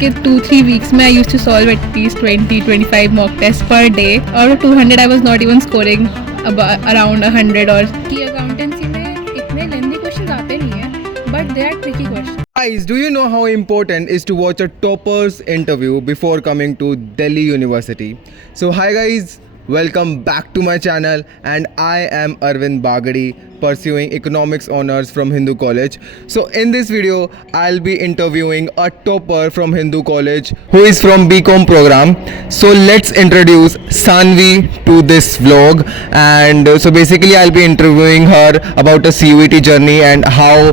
कि 2-3 weeks में I used to solve at least 20-25 mock tests per day. Out of 200 I was not even scoring around 100 और की accountancy में इतने lengthy questions आते नहीं हैं, but they are tricky questions. Guys, do you know how important is to watch a topper's interview before coming to Delhi University? So hi guys, welcome back to my channel and I am Arvind Bagadi, pursuing economics honors from Hindu College. So in this video I'll be interviewing a topper from Hindu College who is from BCom program. So let's introduce Sanvi to this vlog, and so basically I'll be interviewing her about a CUET journey and how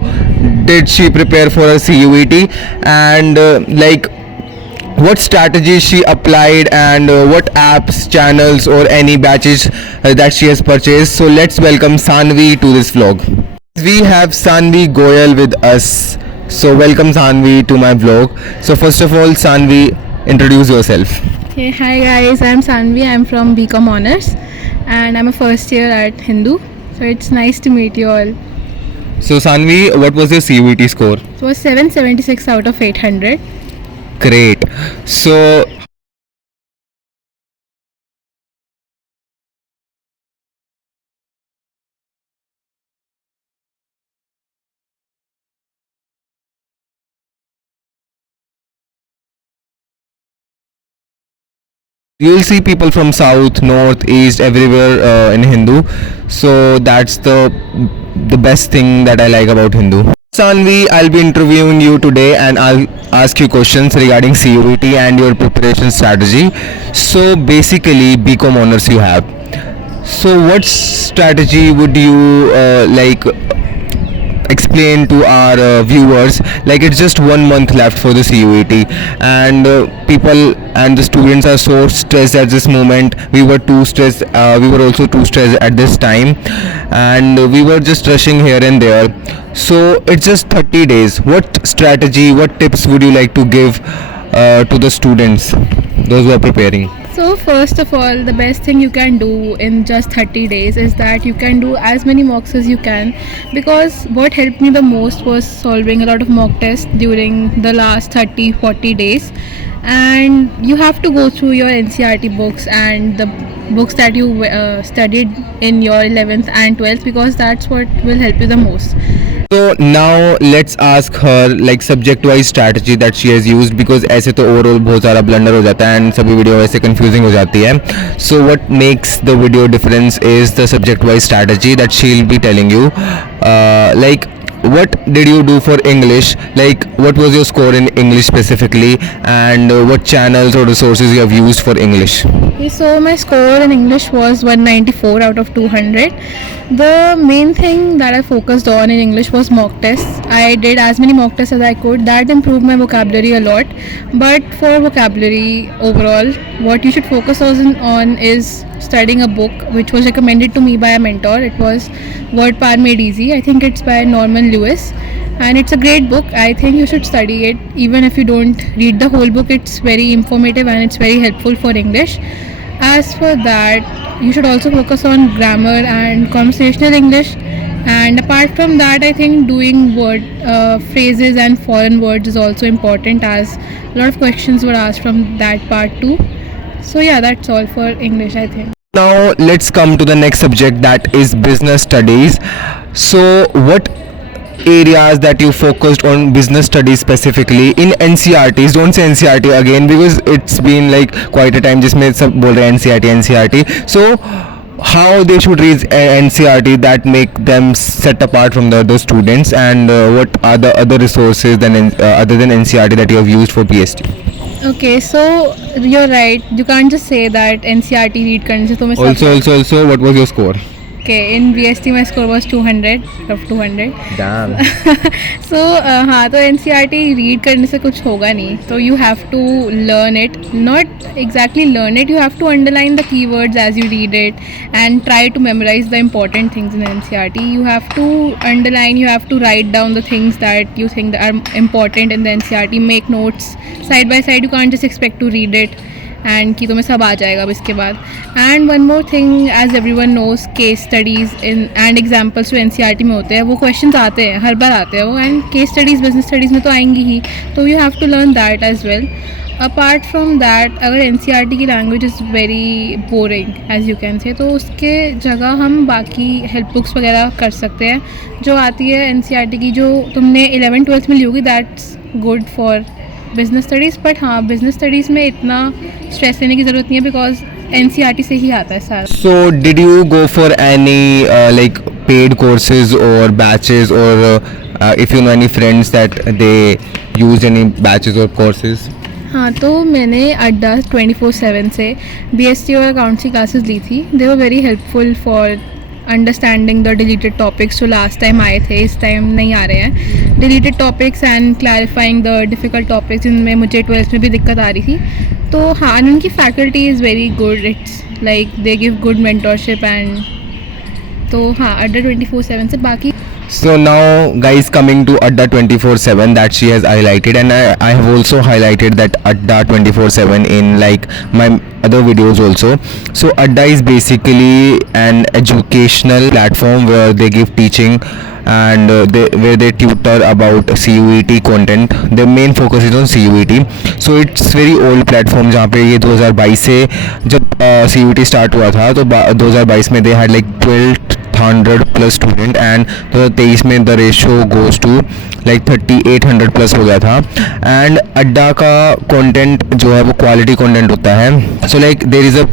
did she prepare for a CUET, and what strategies she applied, and what apps, channels or any batches that she has purchased. So let's welcome Sanvi to this vlog. We have Sanvi Goyal with us. So welcome Sanvi to my vlog. So first of all, Sanvi, introduce yourself. Okay, hi guys, I'm Sanvi. I'm from BCom Honors and I'm a first year at Hindu. So it's nice to meet you all. So Sanvi, what was your CUET score? It was 776 out of 800. Great. So you'll see people from south, north, east, everywhere in Hindu. So that's the best thing that I like about Hindu. Sanvi, I'll be interviewing you today and I'll ask you questions regarding CUET and your preparation strategy. So basically BCom honors you have. So what strategy would you explain to our viewers? Like, it's just 1 month left for the CUET and people and the students are so stressed at this moment. We were too stressed, we were also too stressed at this time, and we were just rushing here and there. So it's just 30 days. What strategy, what tips would you like to give to the students, those who are preparing? So first of all, the best thing you can do in just 30 days is that you can do as many mocks as you can, because what helped me the most was solving a lot of mock tests during the last 30-40 days. And you have to go through your NCERT books and the books that you studied in your 11th and 12th, because that's what will help you the most. So now let's ask her like subject wise strategy that she has used, because ऐसे तो overall बहुत सारा blunder हो जाता है and सभी video ऐसे confusing हो जाती है. So what makes the video difference is the subject wise strategy that she'll be telling you. What did you do for English? Like, what was your score in English specifically, and what channels or resources you have used for English? Okay, so my score in English was 194 out of 200. The main thing that I focused on in English was mock tests. I did as many mock tests as I could. That improved my vocabulary a lot. But for vocabulary overall, what you should focus on is studying a book which was recommended to me by a mentor. It was Word Power Made Easy. I think it's by Norman Lewis, and it's a great book. I think you should study it. Even if you don't read the whole book, it's very informative and it's very helpful for English. As for that, you should also focus on grammar and conversational English. And apart from that, I think doing word phrases and foreign words is also important, as a lot of questions were asked from that part too. So yeah, that's all for English, I think. Now let's come to the next subject, that is business studies. So what areas that you focused on business studies specifically in NCERTs? Don't say NCERT again, because it's been like quite a time जिसमें सब बोल रहे हैं NCERT. So how they should read NCERT that make them set apart from the other students, and what are the other resources other than NCERT that you have used for PhD? Okay, so you're right. You can't just say that NCERT read करने से तुम्हें Also, what was your score? Okay, in VST my score was 200 out of 200. Damn. So हाँ, तो NCERT read करने से कुछ होगा नहीं. So you have to learn it. Not exactly learn it. You have to underline the keywords as you read it and try to memorize the important things in NCERT. You have to underline. You have to write down the things that you think that are important in the NCERT. Make notes side by side. You can't just expect to read it. And कि तुम्हें सब आ जाएगा अब इसके बाद. And one more thing, as every one knows, case studies in and examples जो NCERT में होते हैं वो क्वेश्चन आते हैं, हर बार आते हैं वो. And case studies business studies में तो आएंगी ही, तो you have to learn that as well. Apart from that, अगर NCERT की language is very boring as you can say, तो उसके जगह हम बाकी हेल्प बुक्स वगैरह कर सकते हैं जो आती है NCERT की, जो तुमने 11th-12th में ली होगी. That's good for business studies. But हाँ, बिजनेस स्टडीज़ में इतना स्ट्रेस लेने की ज़रूरत नहीं है बिकॉज NCERT से ही आता है सारा. So, did you go for any like paid courses or batches, or if you know any friends that they used any batches or courses? हाँ, तो मैंने अड्डा 24/7 से BSc और अकाउंट्स की क्लासेस ली थी. They were very helpful for understanding the deleted topics जो लास्ट टाइम आए थे, इस टाइम नहीं आ रहे हैं. Deleted topics and clarifying the difficult topics जिनमें मुझे 12th में भी दिक्कत आ रही थी. तो हाँ, उनकी faculty is very good. It's like they give good mentorship. And तो हाँ, अड्डा 24/7 से. बाकी So now, guys, coming to Adda 24/7 that she has highlighted, and I have also highlighted that Adda 24/7 in like my other videos also. So Adda is basically an educational platform where they give teaching and where they tutor about CUET content. Their main focus is on CUET. So it's very old platform जहाँ पे ये 2022 से जब CUET start हुआ था, तो 2022 में they had like 1200 plus student, and 2023 में the ratio goes to like 3800 plus हो गया था. एंड अड्डा का कंटेंट जो है वो क्वालिटी कंटेंट होता है. So like there is a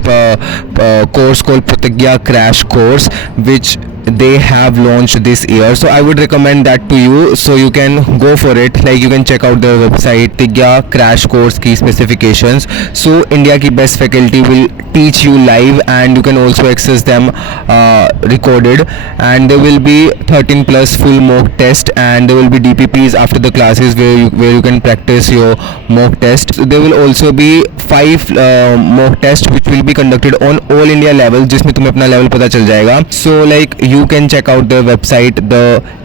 course called Pratigya crash course which they have launched this year, so I would recommend that to you, so you can go for it. Like you can check out their website, Tigya crash course की specifications. So India की best faculty will teach you live, and you can also access them recorded, and there will be 13 plus full mock test, and there will be DPPs after the classes where you can practice your mock test. So there will also be 5 mock tests which will be conducted on all India level, जिसमें तुम्हें अपना level पता चल जाएगा. So like you can check out their website, the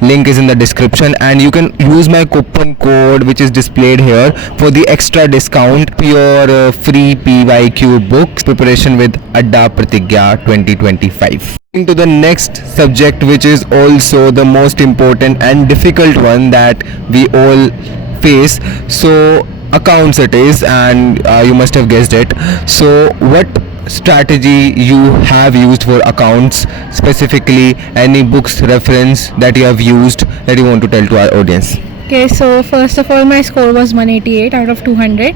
link is in the description, and you can use my coupon code which is displayed here for the extra discount, your free PYQ books preparation with Adda Pratigya 2025. Into the next subject, which is also the most important and difficult one that we all face. So accounts it is, and you must have guessed it. So what strategy you have used for accounts, specifically any books reference that you have used that you want to tell to our audience? Okay, so first of all, my score was 188 out of 200.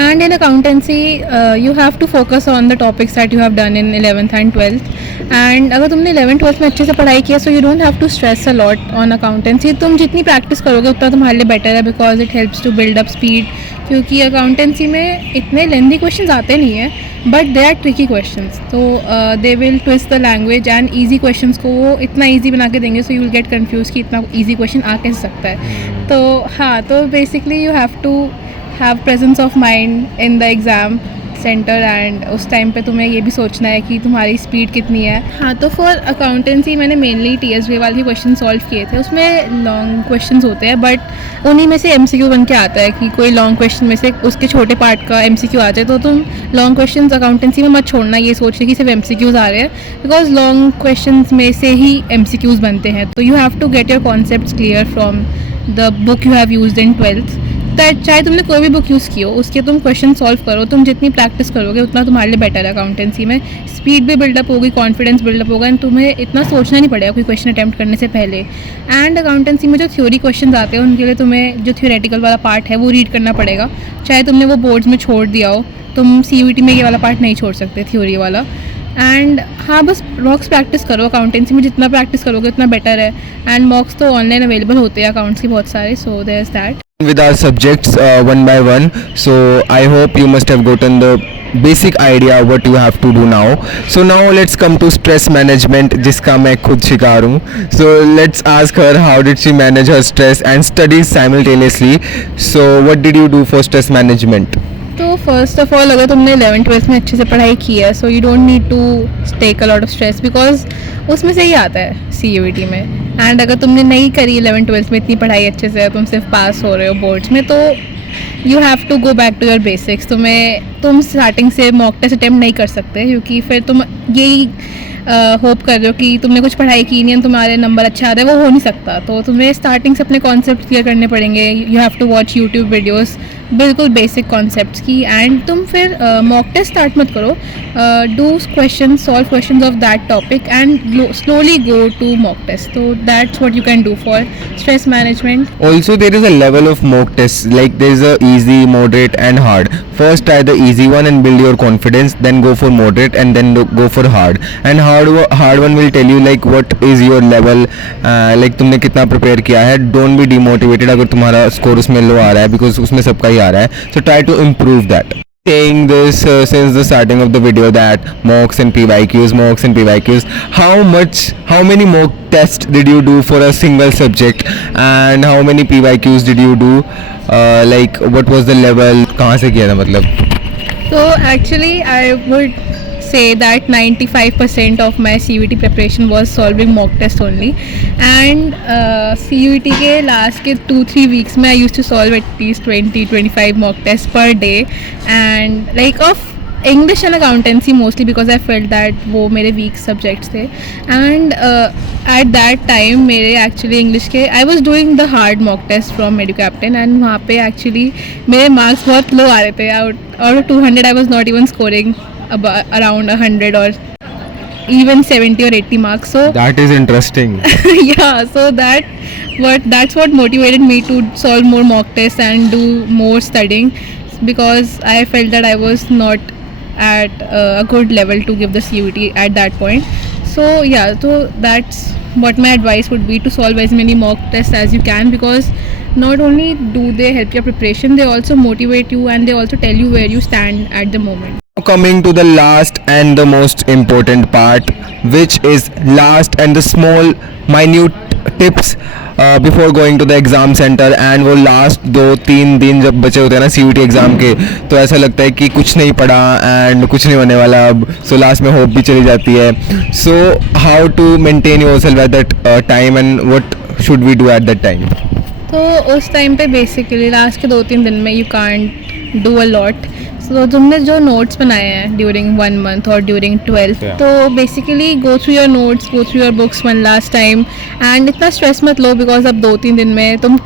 And in accountancy, you have to focus on the topics that you have done in 11th and 12th. And अगर तुमने 11th-12th में अच्छे से पढ़ाई किया, so you don't have to stress a lot on accountancy. तुम जितनी practice करोगे उतना तुम्हारे लिए बेटर है, because it helps to build up speed. क्योंकि अकाउंटेंसी में इतने लेंदी क्वेश्चंस आते नहीं हैं, but they are tricky questions. तो they will twist the language, and easy questions को वो इतना ईजी बना के देंगे, so you will get confuse कि इतना ईजी क्वेश्चन आ कैसे सकता है. तो हाँ, तो basically you have to have presence of mind in the exam center, and उस टाइम पे तुम्हें ये भी सोचना है कि तुम्हारी स्पीड कितनी है. हाँ, तो फॉर अकाउंटेंसी मैंने मेनली TSB वाले ही क्वेश्चन सॉल्व किए थे. उसमें लॉन्ग क्वेश्चंस होते हैं, बट उन्हीं में से MCQ बन के आता है कि कोई लॉन्ग क्वेश्चन में से उसके छोटे पार्ट का MCQ आ जाए. तो तुम लॉन्ग क्वेश्चंस अकाउंटेंसी में मत छोड़ना ये सोच के कि सिर्फ MCQs आ रहे हैं, बिकॉज लॉन्ग क्वेश्चंस में से ही MCQs बनते हैं. तो you have to get your concepts clear from the book you have used in 12th. चाहे तुमने कोई भी बुक यूज़ की हो, उसके तुम क्वेश्चन सॉल्व करो. तुम जितनी प्रैक्टिस करोगे उतना तुम्हारे लिए बेटर है. अकाउंटेंसी में स्पीड भी बिल्डअप होगी, कॉन्फिडेंस बिल्डअप होगा, एंड तुम्हें इतना सोचना नहीं पड़ेगा कोई क्वेश्चन अटैम्प्ट करने से पहले. एंड अकाउंटेंसी में जो थ्योरी क्वेश्चन आते हैं उनके लिए तुम्हें जो थ्योरेटिकल वाला पार्ट है वो रीड करना पड़ेगा. चाहे तुमने वो बोर्ड्स में छोड़ दिया हो, तुम CUET में ये वाला पार्ट नहीं छोड़ सकते, थ्योरी वाला. एंड हाँ, बस मॉक्स प्रैक्टिस करो. अकाउंटेंसी में जितना प्रैक्टिस करोगे उतना बेटर है. एंड मॉक्स तो ऑनलाइन अवेलेबल होते हैं अकाउंट्स के बहुत सारे, so there is that. With our subjects one by one, so I hope you must have gotten the basic idea what you have to do now. So now let's come to stress management, जिसका मैं खुद शिकार हूँ. So let's ask her how did she manage her stress and studies simultaneously. So what did you do for stress management? तो first of all, अगर तुमने 11th-12th में अच्छे से पढ़ाई की है, so you don't need to take a lot of stress, because उसमें से ही आता है CUET में. एंड अगर तुमने नहीं करी 11th-12th में इतनी पढ़ाई अच्छे से, तुम सिर्फ पास हो रहे हो बोर्ड्स में, तो you have to go back to your basics. तुम स्टार्टिंग से मॉक टेस्ट अटैम्प्ट नहीं कर सकते, क्योंकि फिर तुम यही होप कर रहे हो कि तुमने कुछ पढ़ाई की नहीं है, तुम्हारे नंबर अच्छे आ रहे हैं, वो हो नहीं सकता. तो तुम्हें स्टार्टिंग से अपने कॉन्सेप्ट क्लियर करने पड़ेंगे. You have to watch YouTube videos बिल्कुल बेसिक कॉन्सेप्ट्स की. एंड तुम फिर मॉक टेस्ट स्टार्ट मत करो. Do question, solve question of that topic and slowly go to mock test. तो that's what you can do for stress management. Also, there is a level of mock tests. Like there is a easy, moderate, and hard. First, try the easy one and build your confidence. Then go for moderate, and then go for hard. And hard one will tell you like what is your level. Like तुमने कितना prepare किया है. Don't be demotivated अगर तुम्हारा score उसमें low आ रहा है, because उसमें सबका ही आ रहा है. So try to improve that. Saying this since the starting of the video that mocks and PYQs. How many mock tests did you do for a single subject, and how many PYQs did you do? Like what was the level? कहाँ से किया था मतलब? So actually, I would say that 95% of my CUET preparation was solving mock test only. And CUET के last के 2-3 weeks में I used to solve at least 20-25 mock tests per day. And like of English and accountancy mostly, because I felt that वो मेरे weak subjects थे. And at that time मेरे actually English के I was doing the hard mock test from EduCaptain, and वहाँ पे actually मेरे marks बहुत low आ रहे थे. Out of 200 I was not even scoring around 100 or even 70 or 80 marks. So That is interesting. yeah, so that's what motivated me to solve more mock tests and do more studying, because I felt that I was not at a good level to give the CUET at that point. So yeah, so that's what my advice would be, to solve as many mock tests as you can, because not only do they help your preparation, they also motivate you and they also tell you where you stand at the moment. Coming to the last and the most important part, which is last and the small minute tips before going to the exam center. And वो last 2-3 दिन जब बचे होते हैं ना CUET exam के, तो ऐसा लगता है कि कुछ नहीं पढ़ा and कुछ नहीं होने वाला अब. So last में hope भी चली जाती है. So how to maintain yourself at that time, and what should we do at that time? तो उस टाइम पे बेसिकली लास्ट के 2-3 दिन में you can't do a lot. तो तुमने जो नोट्स बनाए हैं ड्यूरिंग 1 मंथ और ड्यूरिंग 12th, तो basically go through your notes, go through your books one last time. And इतना स्ट्रेस मत लो, बिकॉज अब 2-3 दिन में तुम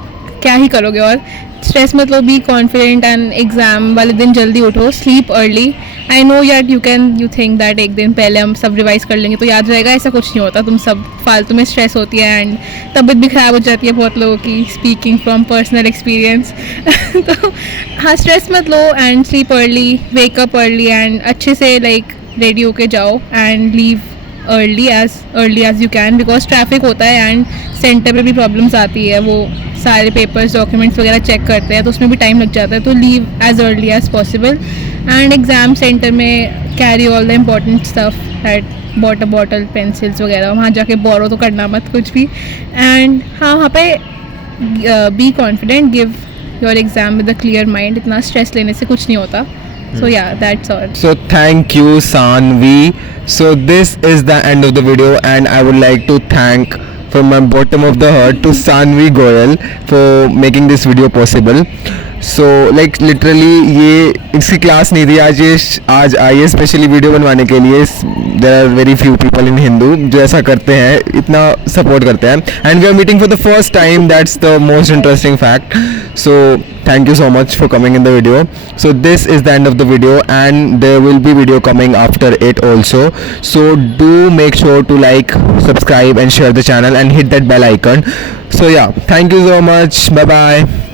क्या ही करोगे. और स्ट्रेस मत लो, बी कॉन्फिडेंट, एंड एग्ज़ाम वाले दिन जल्दी उठो, स्लीप अर्ली. आई नो यार यू थिंक दैट एक दिन पहले हम सब रिवाइज कर लेंगे तो याद रहेगा. ऐसा कुछ नहीं होता. तुम सब फालतू में स्ट्रेस होती है एंड तबीयत भी ख़राब हो जाती है बहुत लोगों की, स्पीकिंग फ्रॉम पर्सनल एक्सपीरियंस. तो हाँ, स्ट्रेस मत लो and sleep early, wake up early, and अच्छे से लाइक रेडी होके जाओ and leave early as you can, because traffic होता है एंड सेंटर पे भी प्रॉब्लम्स आती है. वो सारे पेपर्स, डॉक्यूमेंट्स वगैरह चेक करते हैं, तो उसमें भी टाइम लग जाता है. तो leave as early as possible. And exam centre में carry all the important stuff, that water bottle, pencils वगैरह. वहाँ जाके बोरो तो करना मत कुछ भी. एंड हाँ, वहाँ पे be confident, give your exam with a clear mind. इतना स्ट्रेस लेने से कुछ नहीं होता. So yeah, that's all. So thank you, Sanvi. So this is the end of the video, and I would like to thank from my bottom of the heart to Sanvi Goyal for making this video possible. So like literally ये इसकी class नहीं थी, आज आई है specially video बनवाने के लिए. There are very few people in Hindu जो ऐसा करते हैं, इतना सपोर्ट करते हैं. And we are meeting for the first time. That's the most interesting fact. So thank you so much for coming in the video. So this is the end of the video, and there will be video coming after it also. So do make sure to like, subscribe and share the channel and hit that bell icon. So yeah, thank you so much. Bye bye.